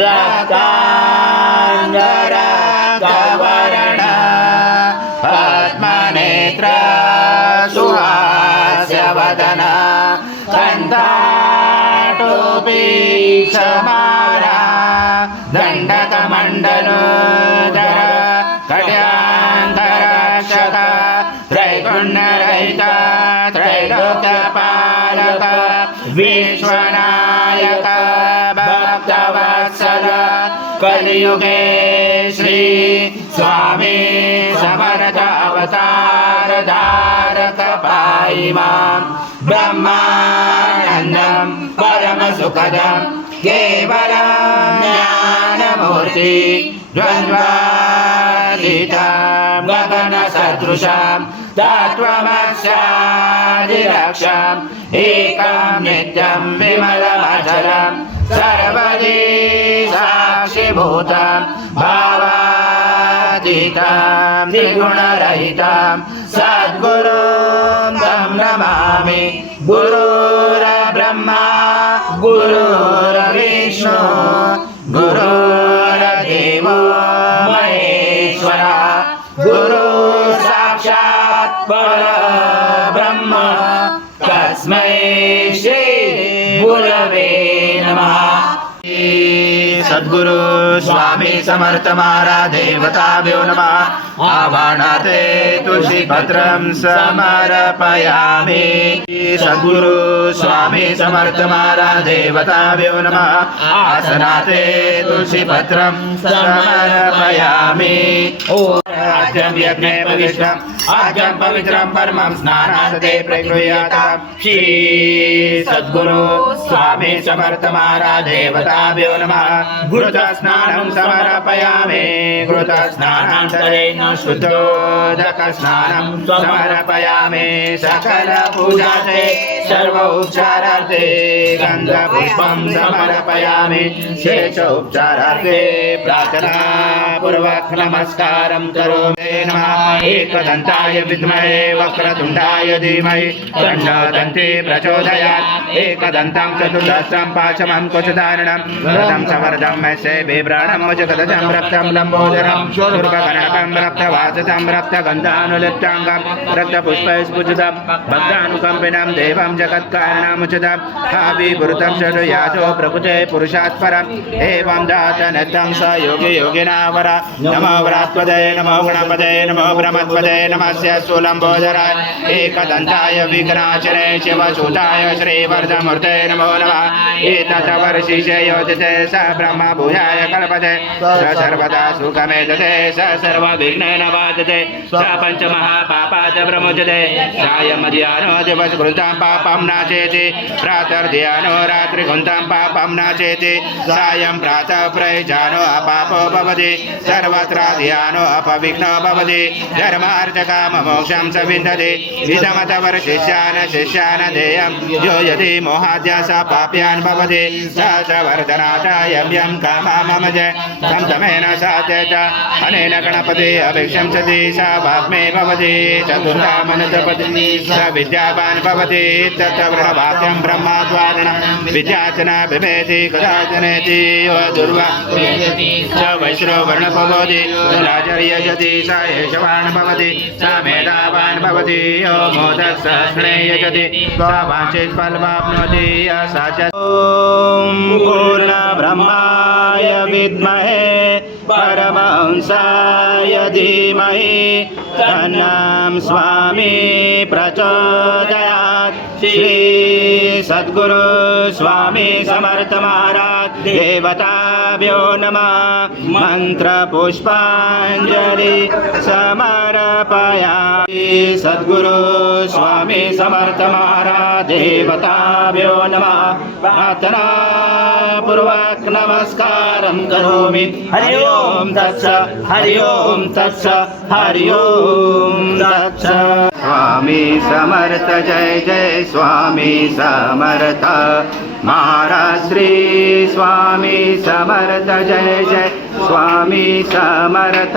रक्तांगरक्तवर्ण पद्मनेत्र सुहास्यवदन कंठाटोपी समाना दंडकमंडलोदर कट्यान्तरक्षक त्रैगुण्यरहित त्रैलोक्यपालक विश्वनायक भक्तवत्सल कलियुगे श्री स्वामी समर्थ अवतार धारक पाहि मां ब्रह्मानन्दं परम सुखदं केवलं ज्ञानमूर्ति द्वन्द्वातीतं गगनसदृशं तत्त्वमस्यादिलक्ष्यम् एकं नित्यं विमलमचलं सर्वदि साक्षिभूतं भावातीतं त्रिगुणरहितं सद्गुरुं तं नमामि गुरुर्ब्रह्मा गुरुर्विष्णु गुरुर्देवो महेश्वरा गुरु साक्षात् परब्रह्म तस्मै श्री गुरवे नमः। सद्गुरु स्वामी समर्थ महाराज देवताभ्यो नमः। आवाहनाते तुलसी पत्रं समर्पयामि। सद्गुरु स्वामी समर्थ महाराज देवताभ्यो नमः। आसनाते तुलसी पत्रं समर्पयामि। आद्यं यज्ञे पवित्रम् आद्यं पवित्रं परमं स्नानादते प्रगृह्यातां श्री सद्गुरु स्वामी समर्थ महाराज देवताभ्यो नमः। गुरुतः स्नानं समर्पयामि। गुरुतः स्नानान्तरेण शुद्धोदक स्नानं समर्पयामि। सकल पूजाते सर्वोपचारार्थे गन्धपुष्पं समर्पयामि। शेषोपचारार्थे प्रार्थना पूर्वक नमस्कारं करोमि। नमः एकदन्ताय विद्महे वक्रतुण्डाय धीमहि तन्नो प्रचोदयात्। एकदन्तं चतुर्दशं पाशमं कुशधारणं रथं समर्धं मैसे बिभ्राणं मुजगदजं रक्तं लम्बोदरं दुर्गगणकं रक्तवाससं रक्तगन्धानुलिप्ताङ्गं रक्तपुष्पैस्फुजितं भक्तानुकम्पिनं देवं जगत्कारणमुचितं हाविवृतं षड्यासो प्रकृते पुरुषात् परम् एवं जातनित्यं स योगी योगिनावर नमो व्रात्पदये नमो गणपतये नमो ब्रह्मत्पदये नमस्य सुलम्बोदराय एकदन्ताय विघ्नाचने शिवसुताय श्रीवर्धमूर्ते नमो नमः। एतत् वर्षिषे योजिते स ब्रह्म भूयाय कल्पते स सर्वदा सुखमेधते स सर्वविघ्नेन बाधते स पञ्चमहापापात् प्रमुच्यते सायमध्याह्नो दिवसकृतं पापं नाशेति प्रातर्ध्याह्नो रात्रिकृतं पापं नाशेति सायं प्रातः प्रयुज्यानो अपापो भवति सर्वत्र ध्यानो अपविघ्नो भवति धर्मार्थकाममोक्षं स विन्दति इदमतवर्षिष्यान् शिष्यान् देयं यो यदि मोहाद्यास पाप्यान् भवति स वर्धनाचायं यं काममज तं तमेन सात्य च अनेन गणपति अभिक्षंसति स वाग्मे भवति चतुर्धामनुतपति स विद्यावान् भवति तत्तव्रणवाक्यं ब्रह्माद्वादिनं विद्याचन बिभेति कदाचनेति दुर्वा स वैश्रवर्ण भवति राजर्यजति स येषवान् भवति स मेधावान् भवति यो मोदस्सहस्रे यजति स वाञ्छित् फलमाप्नोति स च ॐ पूर्णब्रह्माय विद्महे परमहंसाय धीमहि तन्नं स्वामी प्रचोदयात्। श्री सद्गुरु स्वामी समर्थ महाराज देवताभ्यो नमः। मंत्र पुष्पांजलि समर्पयामि। सद्गुरु स्वामी समर्थ महाराज देवताभ्यो नमः। प्रार्थना पूर्वक नमस्कारं करोमि। हरि ओम तत्स हरि ओम तत्स हरि ओम तत्स। स्वामी समर्थ जय जय स्वामी समर्थ महाराज श्री स्वामी समर्थ जय जय स्वामी समर्थ।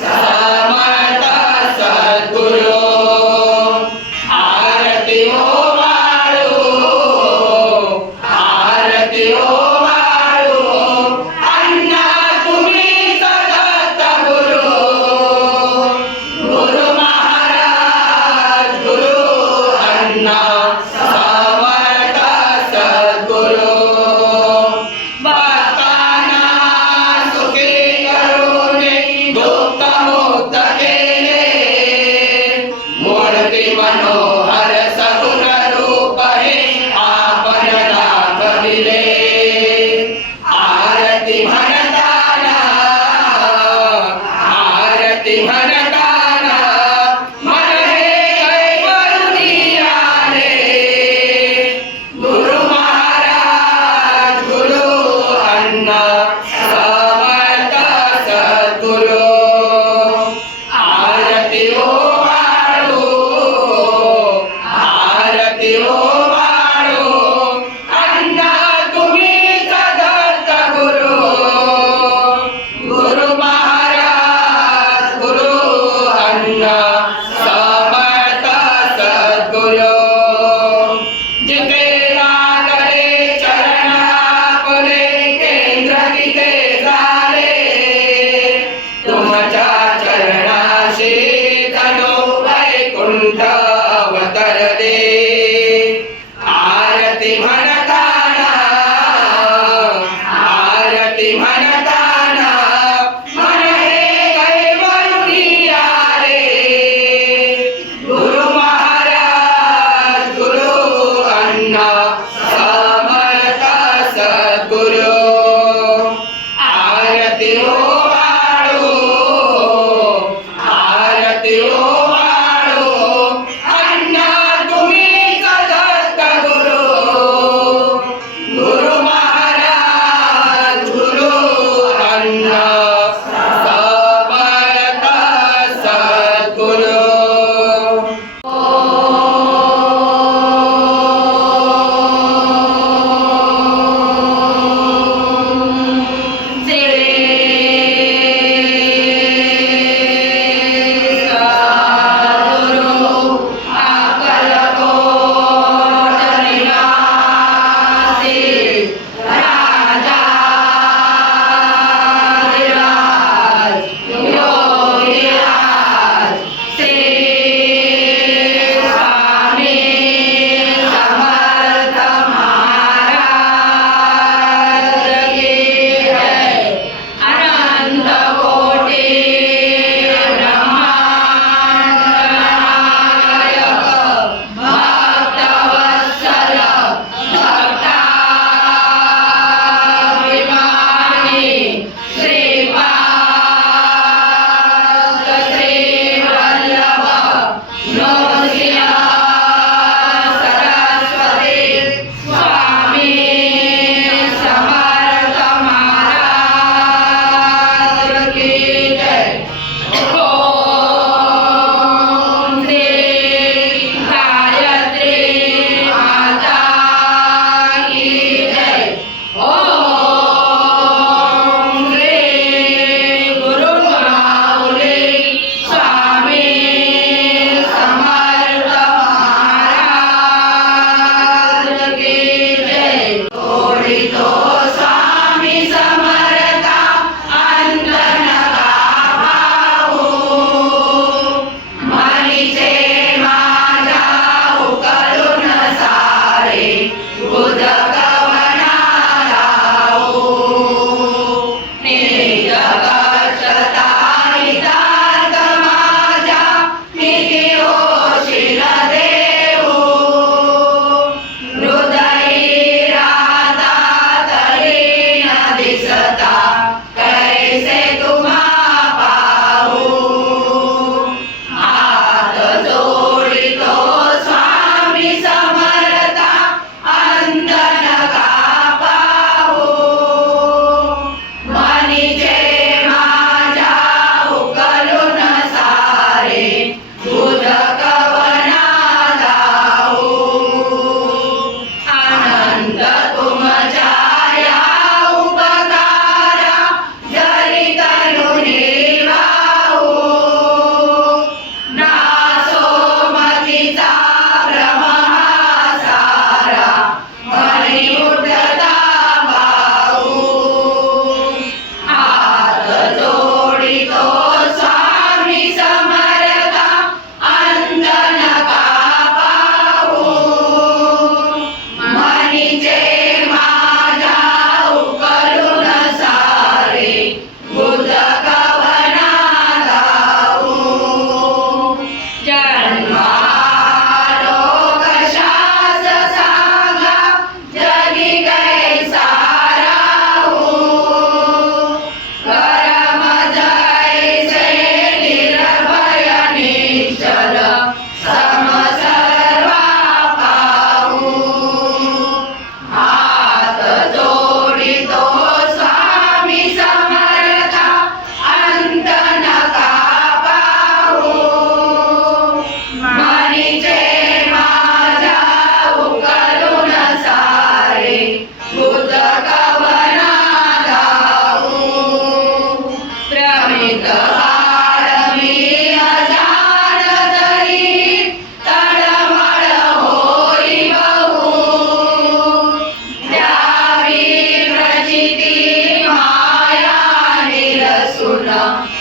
समर्थ शूलम